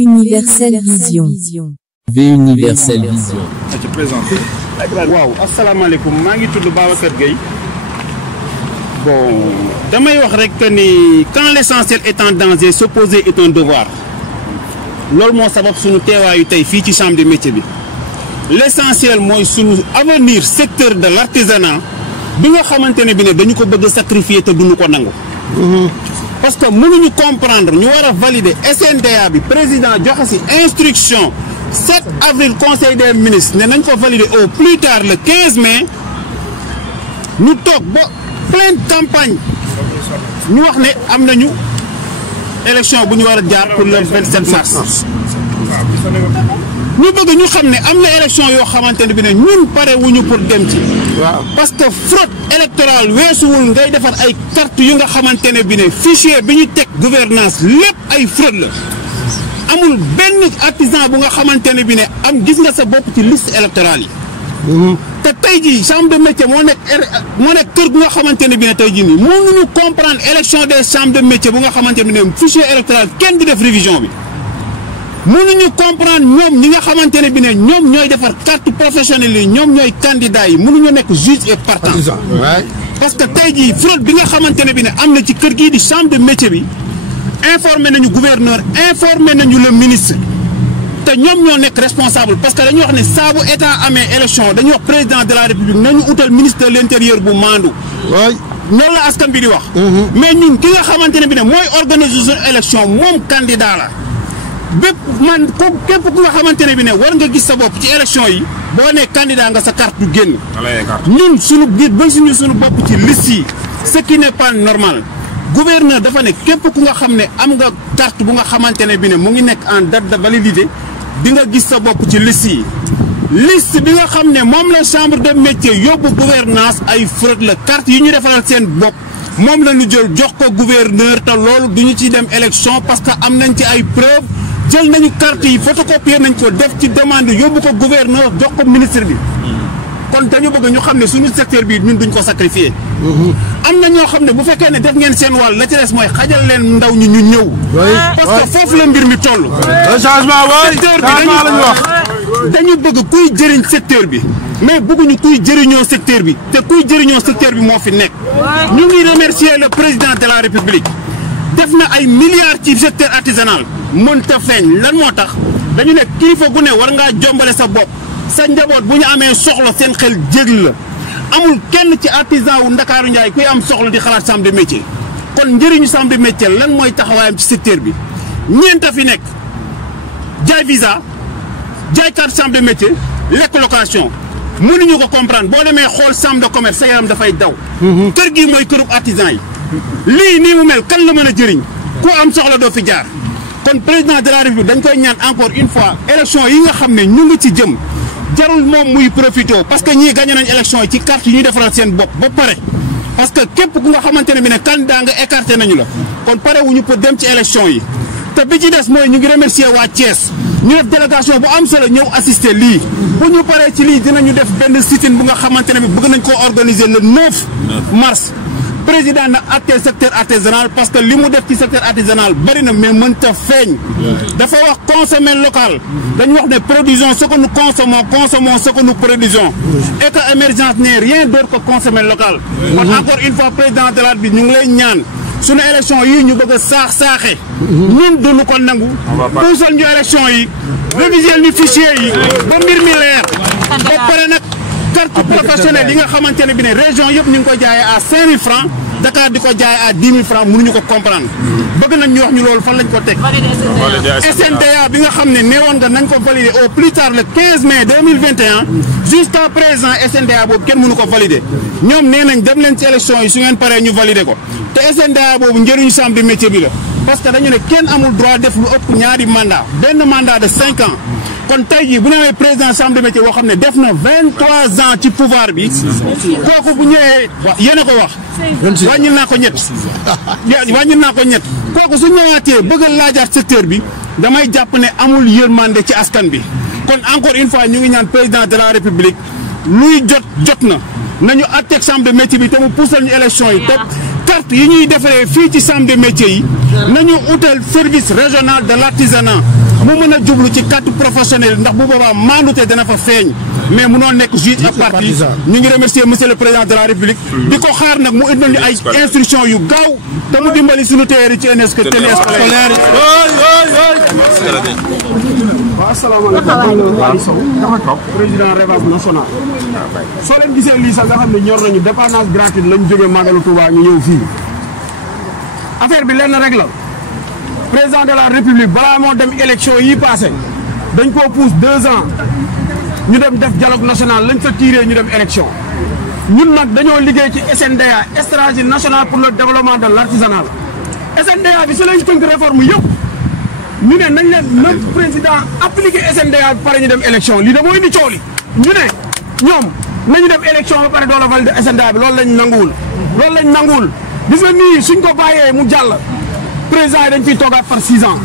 Universel Vision. Universel Vision. waaw asalaamaaleykum maa ngi tudd Babacar Gueye bon damay wax rek que ni quand l'essentiel est en danger s'opposer est un devoir loolu moo sabab suñu teewaayu tey fii ci chambre de métier bi l'essentiel mooy suñu avenir secteur de l'artisanat bi nga xamante ne bi ne dañu ko bëgg a sacrifier te duñu ko nangu. parce que mënuñu comprendre ñu war a valider SNDA bi président joxe ci instruction 7 avril conseil des ministres ne nañ ko valider au plus tard le 15 mai ñu toog ba pleine campagne ñu wax ne am nañu élection bu ñu war a jaar pour le 27 mars. ñu bëgg ñu xam ne am na élection yoo xamante ne bi ne ñun pare wuñu pour dem ci. parce que fraude électorale weesuwul ngay defar ay carte yu nga xamante ne bi ne fichier bi ñu teg gouvernance lépp ay fraude la. amul benn artisan bu nga xamante ne bi ne am gis nga sa bopp ci liste électorale yi. te tey jii chambre de métier moo nekk kër gu nga xamante ne bi ne tey jii nii mënuñu comprendre élection des chambres de métier bu nga xamante ne bi ne fichier électoral kenn du def révision bi. mënuñu comprendre ñoom ñi nga xamante ne bi ne ñoom ñooy defar carte professionnelle yi ñoom ñooy candidats yi mënuñu nekk juge et partant. parce que tey jii fraude bi nga xamante ne bi ne am na ci kër gii di chambre de métier bi. informé nañu gouverneur informé nañu le ministre te ñoom ñoo nekk responsable parce que dañuy wax ne saa bu état amee élection dañuy wax président de la république nañu utal ministre de l'intérieur bu maandu. loolu la askan bi di wax. mais ñun ki nga xamante ne bi ne mooy organisation élection moom candidat la bépp man ko képp ku nga xamante ne bi ne war nga gis sa bopp ci élection yi boo nee candidat nga sa carte du génn. ñun suñu biir ba suñu bopp ci liste yi ce qui n'est pas normal. gouverneur dafa ne képp ku nga xam ne am nga carte bu nga xamante ne bi ne mu ngi nekk en date de validité di nga gis sa bopp ci liste yi liste bi nga xam ne moom la chambre de métier yóbbu gouvernance ay fraude la carte yi ñu defaral seen bopp moom la ñu jël jox ko gouverneur te loolu du ñu ci dem élection parce que am nañ ci ay preuve jël nañu carte yi photocopier nañ ko def ci demande yóbbu ko gouverneur jox ko ministre bi kon dañu bëgg ñu xam ne suñu secteur bi ñun duñ ko sacrifier. am na ñoo xam ne bu fekkee ne def ngeen seen wàll la ci des mooy xajal leen ndaw ñi ñu ñëw. parce que foofu la mbir mi toll. changement secteur bi dañu bëgg kuy jëriñ secteur bi mais bëgguñu kuy jëriñoo secteur bi te kuy jëriñoo secteur bi moo fi nekk. ñu ngi remercier le président de la république def na ay milliards ci secteur artisanal mënta feeñ lan moo tax dañu ne kilifa gu ne war ngaa jombale sa bopp. sa njaboot bu ñu amee soxla seen xel jégl la amul kenn ci artisan wu Ndakaaru Njaay kuy am soxla di xalaat chambre de métier kon njëriñu chambre de métier lan mooy taxawaayam ci secteur bi ñeent a fi nekk jaay visa jaay carte chambre de métier lekk location mënuñu ko comprendre boo demee xool chambre de commerce sa yaram dafay daw. kër gi mooy kërub artisan yi lii nii mu mel kan la mën a jëriñ ku am soxla doo fi jaar kon président de la république dañ koy ñaan encore une fois élection yi nga xam ne ñu ngi ci jëm. jarul moom muy profité parce que ñii gagné nañ élection yi ci carte yi ñuy defaral seen bopp ba pare parce que képp ku nga xamante ne bi ne candidat nga écarté nañu la kon pare wuñu pour dem ci élection yi te bi ci des mooy ñu ngi remercier waa Thiès ñu def délégation bu am solo ñëw assister lii bu ñu paree ci lii dinañu def benn sit-in bu nga xamante ne bi bëgg nañ koo organiser le 9 mars président na acté secteur artisanal parce que li mu def ci secteur artisanal bari na mais mënta feeñ dafa wax consommer local dañu wax ne produisons ce que nous consommons consommons ce que nous produisons et que émergence n'est rien d'autre que consommer local kon encore une fois président de la République ñu ngi lay ñaan suñu élection yi ñu bëgg a saaxe ñun duñu ko nangu puusal ñu élection yi réviser ñu fichier yi ba mbir mi leer ba pare nag carte professionnelle yi nga xamante ne bi ne région yëpp ñu ngi ko jaayee à 5000 francs Dakar di ko jaayee à 10 000 francs mënuñu ko comprendre bëgg nañ ñu wax ñu loolu fan lañ ko teg SNDA bi nga xam ne neewoon nga nañ ko valider au plus tard le 15 mai 2021 jusqu'à présent SNDA boobu kenn mënu ko valider ñoom nee nañ dem leen ci élection yi su ngeen paree ñu valider ko te SNDA boobu njëriñu chambre de métier bi la parce que dañu ne kenn amul droit def lu ëpp ñaari mandat benn mandat de 5 ans kon tey jii bu ñu amee président chambre de métier boo xam ne def na 23 ans ci pouvoir bi kooku bu ñëwee yéen a ko wax wàññil naa ko ñett kooku su ñëwaatee bëgg a laajaat secteur bi damay jàpp ne amul yërmande ci askan bi kon encore une fois ñu ngi ñaan président de la république luy jot na nañu àtteeg chambre de métier bi te mu puusal ñu élection yi te carte yi ñuy defaree fii ci chambre de métier yi nañu utal service régional de l'artisanat mu mën a jublu ci carte professionnelle ndax bu boobaa maandute dana fa feeñ mais munoo nekk juge à partie. ñu ngi remercier monsieur le président de la république di ko xaar nag mu indil ñu ay instruction yu gaaw te mu dimbali suñu téere ci NSK tenue scolaire waaw asalaamaaleykum président Revab national soo leen gisee lii sax nga xam ne ñor nañu dépannage gratuite lañ jógee Magalu Touba ñu ñëw fii affaire bi lenn rek la président de la république balaa moo dem élection yi passé dañ koo pousse 2 ans ñu dem def dialogue national lañ fa tiré ñu dem élection ñun nag dañoo liggéey ci SNDA stratégie nationale pour le développement de l'artisanat SNDA bi si lañ tënk réforme yëpp ñu ne nañ leen na président appliqué SNDA bi pare ñu dem élection lii da mooy indi coow li ñu ne ñoom nañu dem élection ba pare doola valide SNDA bi loolu lañ nanguwul gis nga nii suñ ko bàyyee mu jàll président yi dañ fiy toogaat par 6 ans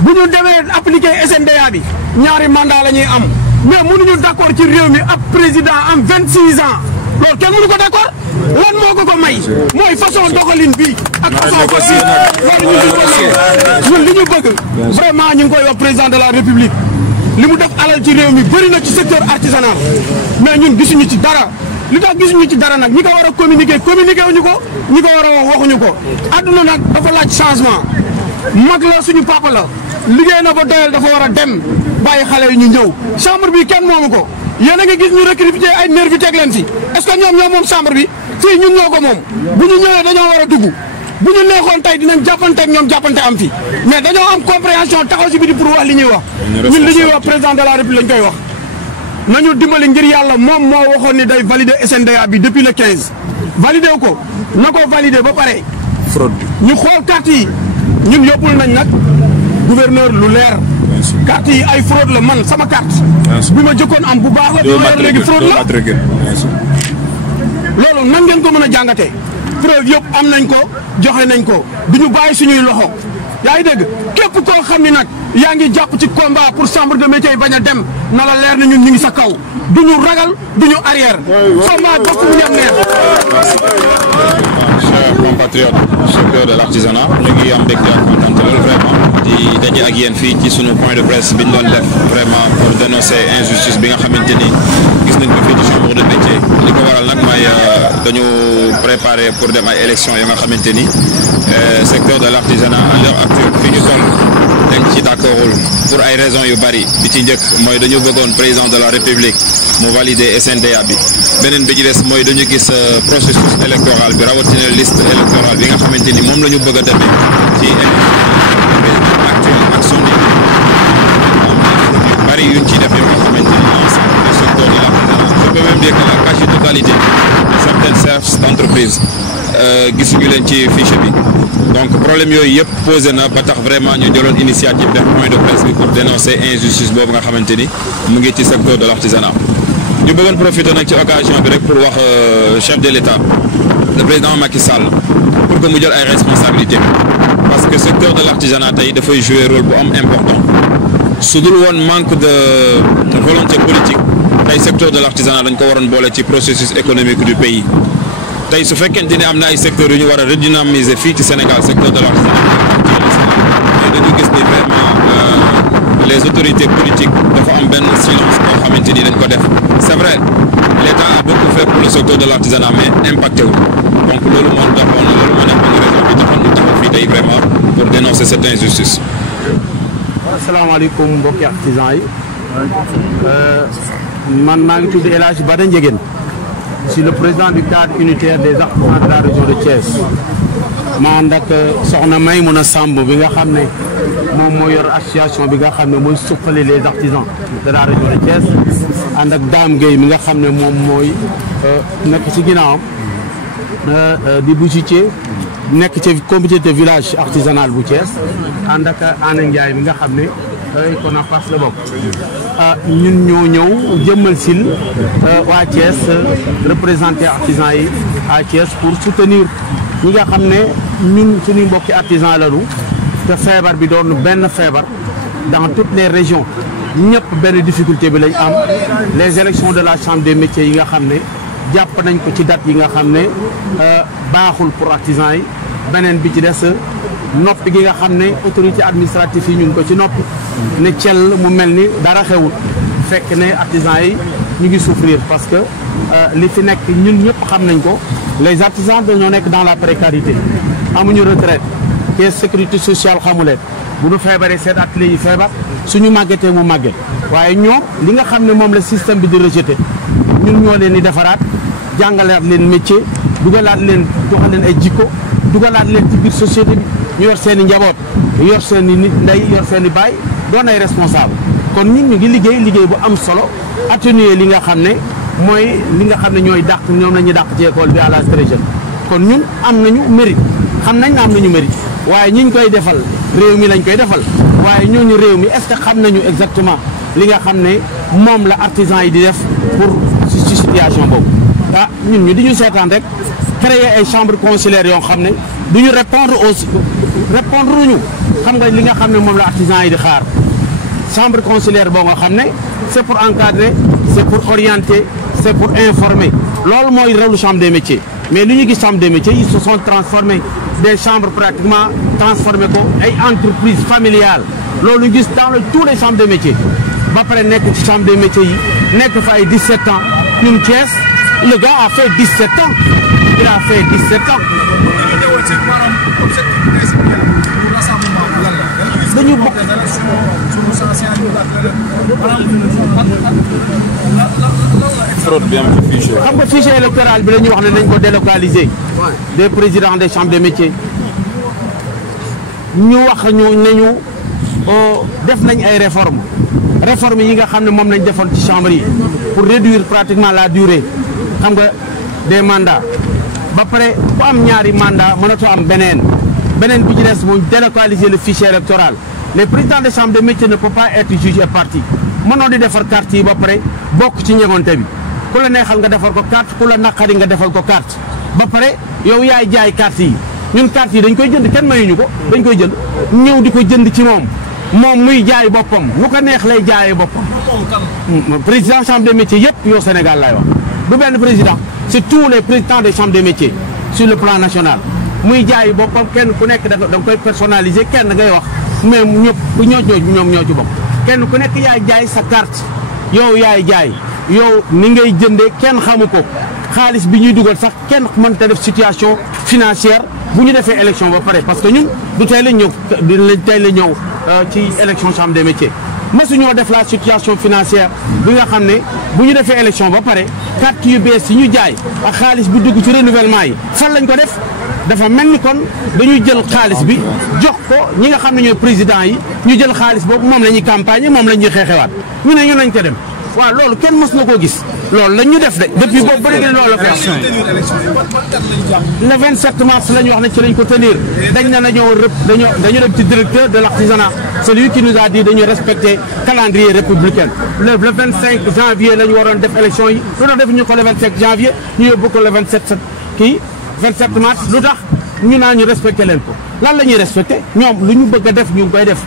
bu ñu demee appliqué SNDA bi ñaari mandat la ñuy am mais mënuñu d'accord ci réew mi ab président am 26 ans loolu kenn mënu ko d'accord lan moo ko may mooy façon doxalin bi ak façon loolu ñun li ñu bëgg vraiment ñu ngi koy wax président de la république li mu def alal ci réew mi bëri na ci secteur artisanal mais ñun gisuñu ci dara li tax gisuñu ci dara nag ñi ko war a communiquer wuñu ko ñi ko war a wax waxuñu ko adduna nag dafa laaj changement mag la suñu papa la liggéey na ba doyal dafa war a dem bàyyi xale yi ñu ñëw chambre bi kenn moomu ko yéen a ngi gis ñu recruter ay nervi teg leen fi est-ce que ñoom moom chambre bi fii ñun ñoo ko moom bu ñu ñëwee dañoo war a dugg bu ñu neexoon tey dinañ jàppante ak ñoom jàppante am fi mais dañoo am compréhension taxaw si biti pour wax li ñuy wax ñun li ñuy wax président de la république lañ koy wax nañu dimbali ngir yàlla moom moo waxoon ni day valider SNDA bi depuis le 15 valider wu ko na ko valider ba pare fraude ñu xool carte yi ñun yóbbul nañ nag gouverneur lu leer carte yi ay fraude la man sama carte bi ma jëkkoon am bu baax la bi ma yor léegi fraude la loolu nan ngeen ko mën a jàngatee preuve yëpp am nañ ko joxe nañ ko du ñu bàyyi suñuy loxo yaa ngi dégg képp koo xam ni nag yaa ngi jàpp ci combat pour chambre de métier yi bañ a dem na la leer na ñun ñu ngi sa kaw du ñu ragal du ñu arrière format ba fu mu yem neex. chers compatriotes secteur de l'artisanat ñu ngi am mbégte ak kontaan loolu vraiment di daje ak yéen fii ci sunu point de presse bi ñu doon def vraiment pour dénoncer injustice bi nga xamante ni gis nañ ko fii ci chambre de métier li ko waral nag mooy dañu préparer pour dem ay élections yoo nga xamante ni secteur de l'artisanat à l'heure actuelle fi ñu toll dañ ci d'accordul pour ay raisons yu bari bi ci njëkk mooy dañu bëggoon président de la république mu valider SNDA bi beneen bi ci des mooy dañu gis processus électoral bi rawatina liste électorale bi nga xamante ni moom la ñu bëgg a demee ci actuelle action yi bari yuñ ci def yoo nga xamante ni ensemble du secteur de l'artisanat je peux même dire que la quasi-totalité de certaines chefs d'entreprise gisuñu leen ci fiche bi donc problème yooyu yëpp posé na ba tax vraiment ñu jëloon initiative def point de presse bi pour dénoncer injustice boobu nga xamante ni mu ngi ci secteur de l'artisanat ñu bëggoon profiter nag ci occasion bi rek pour wax chef de l'État le président Macky Sall pour que mu jël ay responsabilités parce que secteur de l'artisanat tey dafay jouer rôle bu am important su dul woon manque de volonté politique tey secteur de l'artisanat dañ ko waroon boole ci processus économique du pays tey su fekkente ni am na ay secteurs yu ñu war a redynamiser fii ci Sénégal secteur de l'artisanat mais dañu gis ni vraiment les autorités politiques dafa am benn silence boo xamante ni dañ ko def c'est vrai l'État a beaucoup fait pour le secteur de l'artisanat mais impacté wu donc loolu moo taxoon loolu moo nekkoon raison bi taxoon ñu taxaw fii tey vraiment pour dénoncer cette injustice. asalaamaaleykum mbokki artisans yi man maa ngi tudd El Hadj Bada Ndiéguène je suis le président du cadre unitaire des artisans de la région de Thiès ma ànd ak soxna Maymouna Samb bi nga xam ne moom moo yor association bi nga xam ne mooy suqali les artisans de la région de Thiès ànd ak Dame Gueye mi nga xam ne moom mooy nekk ci ginnaawam di boutiquier nekk ci comité de village artisanal bu Thiès ànd ak Anna Ndiaye mi nga xam ne kon en face la bokk ñun ñoo ñëw jëmmal sil waa Thiès représenté artisans yi à Thiès pour soutenir ñi nga xam ne ñun suñuy mbokki artisans lañu te feebar bi doon benn feebar dans toutes les régions ñëpp benn difficulté bi lañ am les élections de la chambre des métiers yi nga xam ne jàpp nañ ko ci date yi nga xam ne baaxul pour artisans yi beneen bi ci des noppi gi nga xam ne autorité administrative yi ñu ngi ko ci noppi ne cell mu mel ni dara xewul fekk ne artisans yi ñu ngi souffrir parce que li fi nekk ñun ñëpp xam nañ ko les artisans dañoo nekk dans la précarité amuñu retraite caisse sécurité sociale xamuleen bu ñu feebaree seen atelier yi feebar suñu màggetee mu màgget waaye ñoom li nga xam ne moom la système bi di rejeté ñun ñoo leen di defaraat jàngalaat leen métier dugalaat leen joxal leen ay jikko dugalaat leen ci biir société bi ñu yor seen i njaboot yor seen i nit ndey yor seen i baay doon ay responsable kon ñun ñu ngi liggéey bu am solo atténuer li nga xam ne mooy li nga xam ne ñooy dàq ñoom la ñuy dàq ci école bi à l'âge très jeune kon ñun am nañu mérite xam nañ ne am nañu mérite waaye ñi ñu koy defal réew mi lañ koy defal waaye ñooñu réew mi est-ce que xam nañu exactement li nga xam ne moom la artisan yi di def pour ci situation boobu ah ñun ñu di ñu seetaan rek créer ay chambre consulaire yoo xam ne du ñu répondre ñu xam nga li nga xam ne moom la artisan yi di xaar chambre consulaire boo nga xam ne c'est pour encadrer c'est pour orienter c'est pour informer loolu mooy rôle chambre des métiers mais li ñu gis chambre des métiers ils se sont transformés des chambres pratiquement transformé ko ay entreprises familiales loolu gis dans tous les chambres des métiers ba pare nekk ci chambre des métiers yi nekk fa ay 17 ans ñun Thiès le gars a fait 17 ans il a fait 17 ans dañu bokk fraude bi am ci fichier. xam nga fichier électoral bi la ñuy wax ne nañ ko délocaliser des présidents des chambres des métiers ñu wax ñu ne ñu def nañ ay réformes yi nga xam ne moom lañ defoon ci chambre yi pour réduire pratiquement la durée xam nga des mandats ba pare ku am ñaari mandat mënatoo am beneen bi ci des mu délocaliser le fichier électoral les présidents des chambres de métiers ne peut pas être juge et partie mënoo di defar carte yi ba pare bokk ci ñegonte bi ku la neexal nga defar ko carte ku la naqari nga defal ko carte ba pare yow yaay jaay carte yi ñun carte yi dañ koy jënd kenn mayuñu ko dañ koy jënd ñëw di ko jënd ci moom muy jaay boppam lu ko neex lay jaayee boppam président chambre des métiers yëpp yow Sénégal lay wax du benn président c'est tous les présidents des chambres des métiers sur le plan national muy jaay boppam kenn ku nekk da nga koy personnaliser kenn ngay wax mais ñoom ñoo ci bokk kenn ku nekk yaay jaay sa carte yow yaay jaay yow ni ngay jëndee kenn xamu ko xaalis bi ñuy dugal sax kenn mënta def situation financière bu ñu defee élection ba pare parce que ñun du tey la ñëw ci élection chambre des métiers mësuñoo def la situation financière bi nga xam ne bu ñu defee élection ba pare carte yu bees yi ñu jaay ak xaalis bi dugg ci renouvellement yi fan lañ ko def dafa mel ni kon dañuy jël xaalis bi jox ko ñi nga xam ne ñooy président yi ñu jël xaalis boobu moom la ñuy campagne moom la ñuy xeexewaat ñu ne ñu nañ ko dem waaw loolu kenn mës na koo gis loolu lañ ñu def de depuis boobu ba léegi loolu la fi le 27 mars la ñu wax ne ci lañ ko tenir dañ ne dañu dem ci directeur de l'artisanat celui qui nous a dit dañu respecter calendrier républicain le 25 janvier la ñu waroon def élection yi lu tax def ñu ko le 25 janvier ñu yóbbu ko le 27 mars lu tax ñu naan ñu respecté leen ko lan la ñuy respecté ñoom lu ñu bëgg a def ñu ngi koy def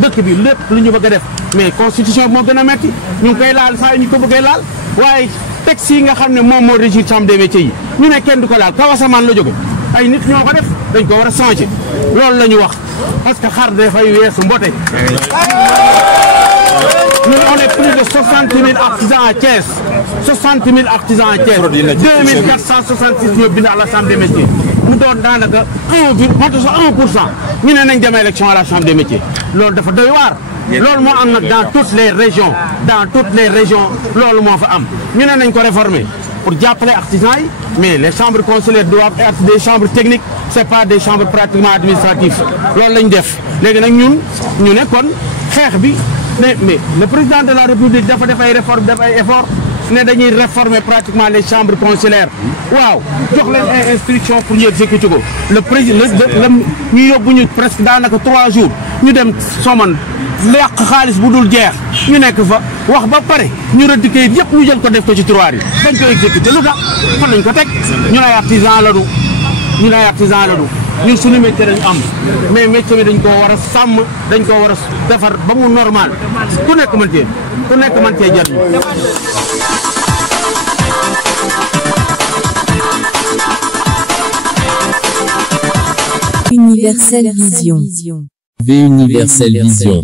dëkk bi lépp lu ñu bëgg a def mais constitution bi moo gën a metti ñu ngi koy laal saa yu ñu ko bëggee laal waaye texte yi nga xam ne moom moo régir chambre des métiers yi ñu ne kenn du ko laal kaw asamaan la jóge ay nit ñoo ko def dañ ko war a changer loolu la ñu wax parce que xar dafay weesu mbote. Nous, on est plus de 60 000 artisans à Thiès. 60 000 artisans à Thiès. 2466 ñoo bind à la chambre des métiers. mu doon daanaka 1% ñu ne nañ dem élection à la chambre des métiers loolu dafa doy waar. loolu moo am nag dans toutes les régions loolu moo fa am ñu ne nañ ko réformer pour jàppale artisans yi mais les chambres consulaires doivent être des chambres techniques c'est pas des chambres pratiquement administratives loolu lañ def léegi nag ñun ñu ne kon xeex bi mais le président de la république dafa def ay réformes def ay efforts ne dañuy réformer pratiquement les chambres consulaires waaw jox leen ay instructions pour ñu exécuter ko le président ñu yóbbu ñu presque daanaka 3 jours ñu dem Somone yàq xaalis bu dul jeex ñu nekk fa wax ba pare ñu rëdd kayit yëpp ñu jël ko def ko ci tiroir yi dañ ko exécuter lu tax fan lañ ko teg ñun ay artisan la du ñun suñu métier dañu am mais métier bi dañ koo war a sàmm dañ koo war a defar ba mu normal ku nekk mën cee jariñ V Universel Vision.